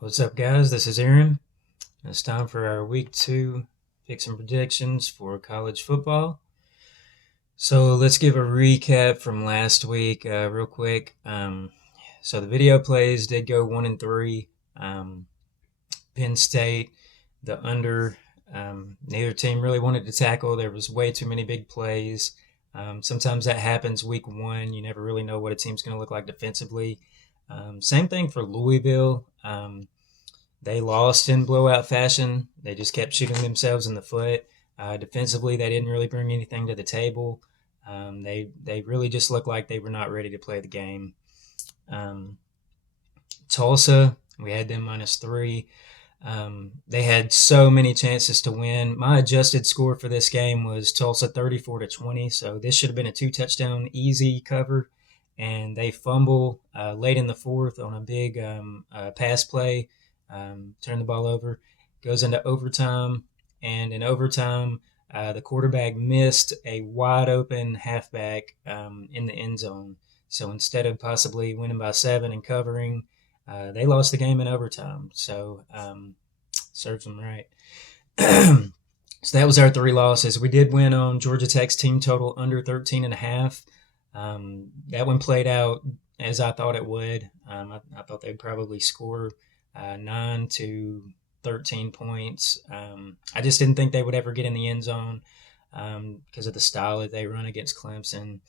What's up, guys? This is Aaron. It's time for our week 2 picks and predictions for college football. So let's give a recap from last week real quick. So the video plays did go 1-3. Penn State, the under. Neither team really wanted to tackle. There was way too many big plays. Sometimes that happens week 1. You never really know what a team's going to look like defensively. Same thing for Louisville. They lost in blowout fashion. They just kept shooting themselves in the foot. Defensively, they didn't really bring anything to the table. They really just looked like they were not ready to play the game. Tulsa, we had them -3. They had so many chances to win. My adjusted score for this game was Tulsa 34-20. So this should have been a 2-touchdown easy cover. And they fumble late in the fourth on a big pass play. Turn the ball over, goes into overtime, and in overtime, the quarterback missed a wide open halfback in the end zone. So instead of possibly winning by 7 and covering, they lost the game in overtime. So serves them right. So that was our 3 losses. We did win on Georgia Tech's team total under 13.5. That one played out as I thought it would. I thought they'd probably score 9 to 13 points. I just didn't think they would ever get in the end zone because of the style that they run against Clemson,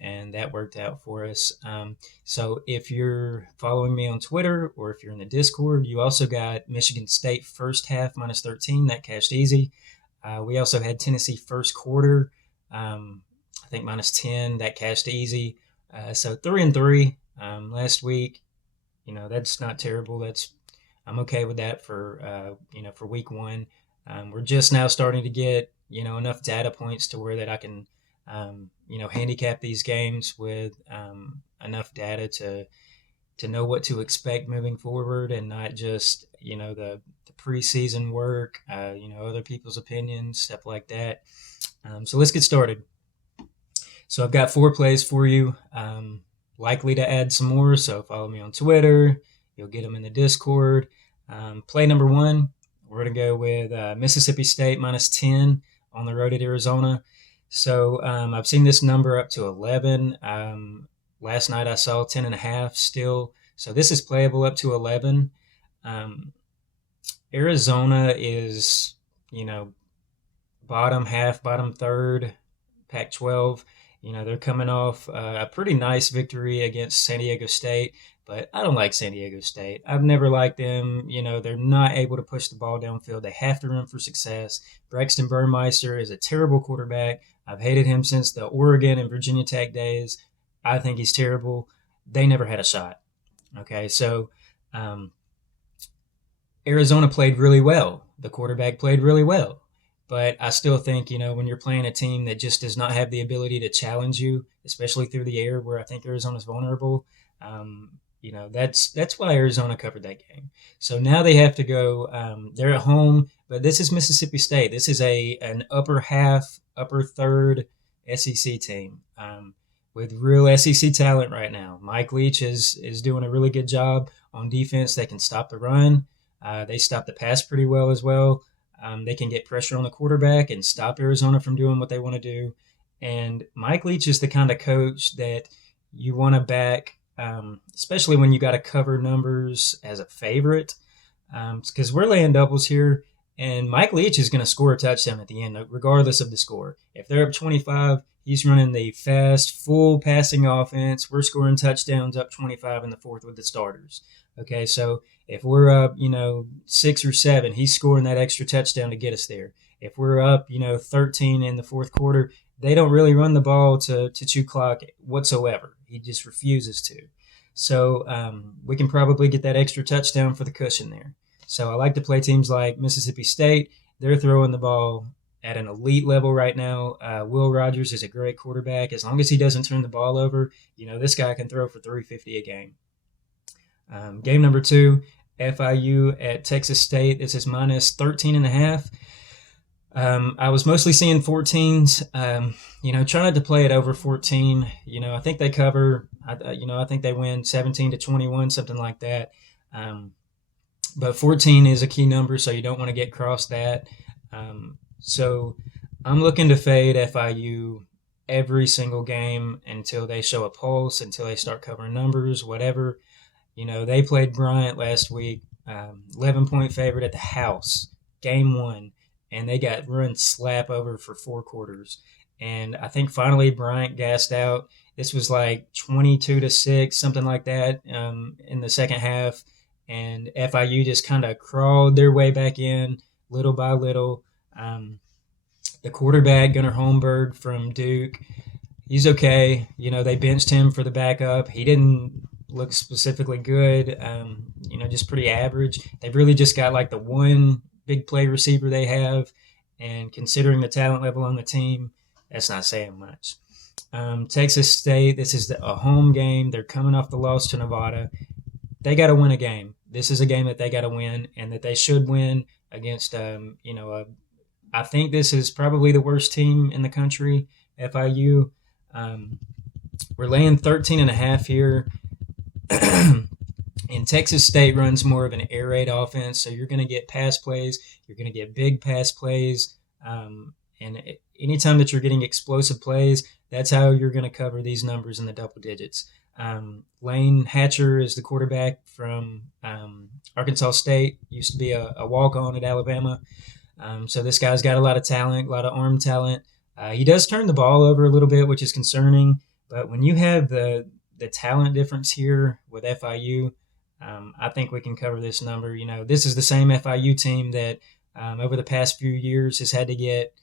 and that worked out for us. So if you're following me on Twitter or if you're in the Discord, you also got Michigan State first half -13. That cashed easy. We also had Tennessee first quarter, I think -10. That cashed easy. So 3-3 last week. That's not terrible. I'm okay with that for for week 1. We're just now starting to get enough data points to where that I can handicap these games with enough data to know what to expect moving forward, and not just the preseason work, other people's opinions, stuff like that. So let's get started. So I've got 4 plays for you. Likely to add some more, so follow me on Twitter. You'll get them in the Discord. Play number 1, we're going to go with Mississippi State -10 on the road at Arizona. So I've seen this number up to 11. Last night I saw 10.5 still. So this is playable up to 11. Arizona is, bottom half, bottom third, Pac-12. They're coming off a pretty nice victory against San Diego State, but I don't like San Diego State. I've never liked them. They're not able to push the ball downfield. They have to run for success. Braxton Burmeister is a terrible quarterback. I've hated him since the Oregon and Virginia Tech days. I think he's terrible. They never had a shot. Okay, so Arizona played really well. The quarterback played really well. But I still think, when you're playing a team that just does not have the ability to challenge you, especially through the air, where I think Arizona's vulnerable, that's why Arizona covered that game. So now they have to go. They're at home, but this is Mississippi State. This is an upper half, upper third SEC team with real SEC talent right now. Mike Leach is doing a really good job on defense. They can stop the run. They stop the pass pretty well as well. They can get pressure on the quarterback and stop Arizona from doing what they want to do. And Mike Leach is the kind of coach that you want to back, especially when you got to cover numbers as a favorite, because we're laying doubles here. And Mike Leach is going to score a touchdown at the end, regardless of the score. If they're up 25, he's running the fast, full passing offense. We're scoring touchdowns up 25 in the fourth with the starters. Okay, so if we're up, 6 or 7, he's scoring that extra touchdown to get us there. If we're up, 13 in the fourth quarter, they don't really run the ball to chew clock whatsoever. He just refuses to. So we can probably get that extra touchdown for the cushion there. So I like to play teams like Mississippi State. They're throwing the ball at an elite level right now. Will Rogers is a great quarterback. As long as he doesn't turn the ball over, this guy can throw for 350 a game. Game number 2, FIU at Texas State. This is -13.5. I was mostly seeing 14s. Try not to play it over 14. I think they cover. I think they win 17-21, something like that. but 14 is a key number, so you don't want to get crossed that. So I'm looking to fade FIU every single game until they show a pulse, until they start covering numbers, whatever. They played Bryant last week, 11-point favorite at the house, game one, and they got run slap over for 4 quarters. And I think finally Bryant gassed out. This was like 22-6, something like that, in the second half. And FIU just kind of crawled their way back in little by little. The quarterback, Gunnar Holmberg from Duke, he's okay. They benched him for the backup. He didn't look specifically good, just pretty average. They've really just got like the one big play receiver they have. And considering the talent level on the team, that's not saying much. Texas State, this is a home game. They're coming off the loss to Nevada. They got to win a game. This is a game that they got to win and that they should win against, I think this is probably the worst team in the country, FIU. We're laying 13.5 here. And Texas State runs more of an air raid offense, so you're going to get pass plays. You're going to get big pass plays. And anytime that you're getting explosive plays, that's how you're going to cover these numbers in the double digits. Lane Hatcher is the quarterback from Arkansas State, used to be a walk-on at Alabama. So this guy's got a lot of talent, a lot of arm talent. He does turn the ball over a little bit, which is concerning. But when you have the talent difference here with FIU, I think we can cover this number. This is the same FIU team that over the past few years has had to get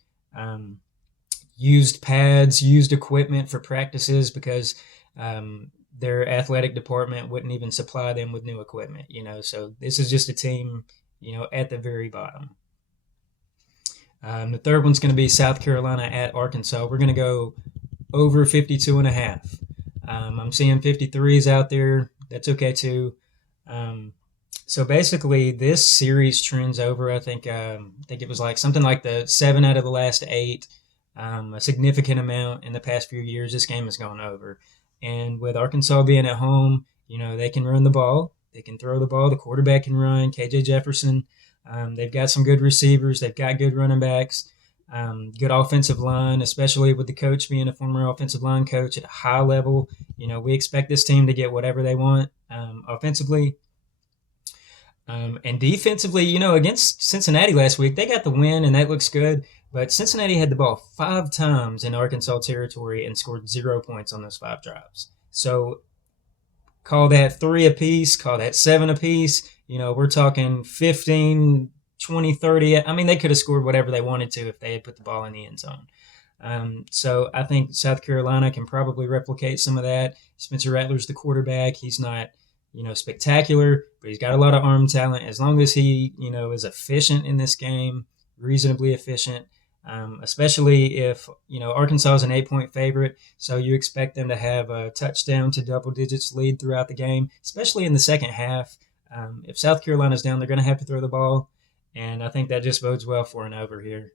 used pads, used equipment for practices because their athletic department wouldn't even supply them with new equipment. So this is just a team, at the very bottom. The third one's going to be South Carolina at Arkansas. We're going to go over 52.5. I'm seeing 53s out there. That's okay too. So basically, this series trends over. I think it was like something like the 7 out of the last 8. A significant amount in the past few years. This game has gone over, and with Arkansas being at home, they can run the ball, they can throw the ball. The quarterback can run. KJ Jefferson. They've got some good receivers. They've got good running backs. Good offensive line, especially with the coach being a former offensive line coach at a high level. We expect this team to get whatever they want offensively. And defensively, against Cincinnati last week, they got the win, and that looks good. But Cincinnati had the ball 5 times in Arkansas territory and scored 0 points on those 5 drives. So call that 3 apiece, call that 7 apiece. We're talking 15, 20, 30. I mean, they could have scored whatever they wanted to if they had put the ball in the end zone. So I think South Carolina can probably replicate some of that. Spencer Rattler's the quarterback. He's not, spectacular, but he's got a lot of arm talent. As long as he, is efficient in this game, reasonably efficient, especially if, Arkansas is an 8-point favorite. So you expect them to have a touchdown to double digits lead throughout the game, especially in the second half. If South Carolina's down, they're going to have to throw the ball. And I think that just bodes well for an over here.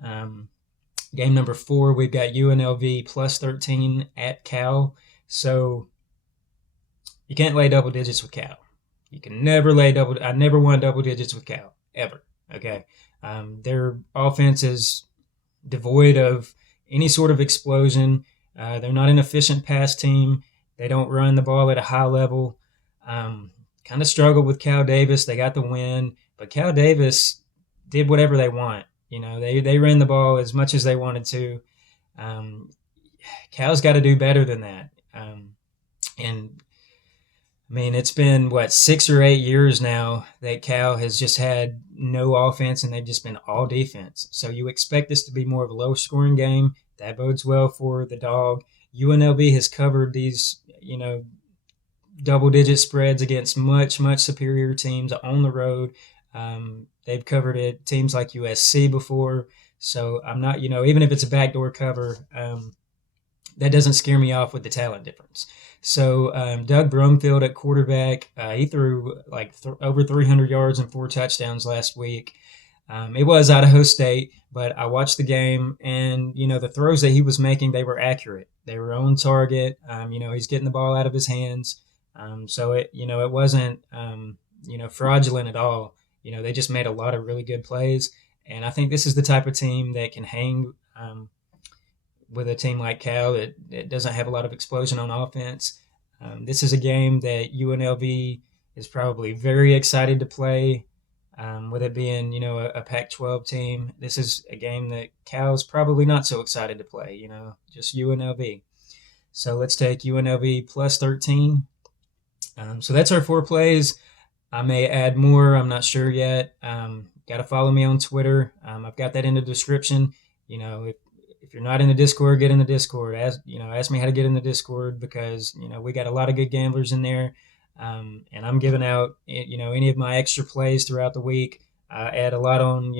Game number 4, we've got UNLV plus 13 at Cal. So you can't lay double digits with Cal. You can never I never won double digits with Cal, ever. Okay. Their offense is devoid of any sort of explosion. They're not an efficient pass team. They don't run the ball at a high level. Kind of struggled with Cal Davis. They got the win, but Cal Davis did whatever they want. They ran the ball as much as they wanted to. Cal's got to do better than that. And I mean, it's been 6 or 8 years now that Cal has just had no offense and they've just been all defense. So you expect this to be more of a low scoring game. That bodes well for the dog. UNLV has covered these, double digit spreads against much, much superior teams on the road. They've covered it, teams like USC before. So I'm not, even if it's a backdoor cover, that doesn't scare me off with the talent difference. So Doug Brumfield at quarterback, he threw over 300 yards and 4 touchdowns last week. It was Idaho State, but I watched the game, and the throws that he was making, they were accurate. They were on target. He's getting the ball out of his hands. So it wasn't fraudulent at all. They just made a lot of really good plays, and I think this is the type of team that can hang with a team like Cal that doesn't have a lot of explosion on offense. This is a game that UNLV is probably very excited to play. With it being, a Pac-12 team, this is a game that Cal's probably not so excited to play. Just UNLV. So let's take UNLV plus 13. So that's our 4 plays. I may add more. I'm not sure yet. Got to follow me on Twitter. I've got that in the description. If you're not in the Discord, get in the Discord. Ask me how to get in the Discord, because we got a lot of good gamblers in there. And I'm giving out any of my extra plays throughout the week. I add a lot on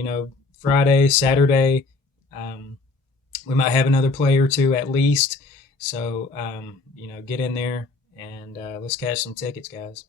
Friday, Saturday. We might have another play or two at least. So get in there and let's cash some tickets, guys.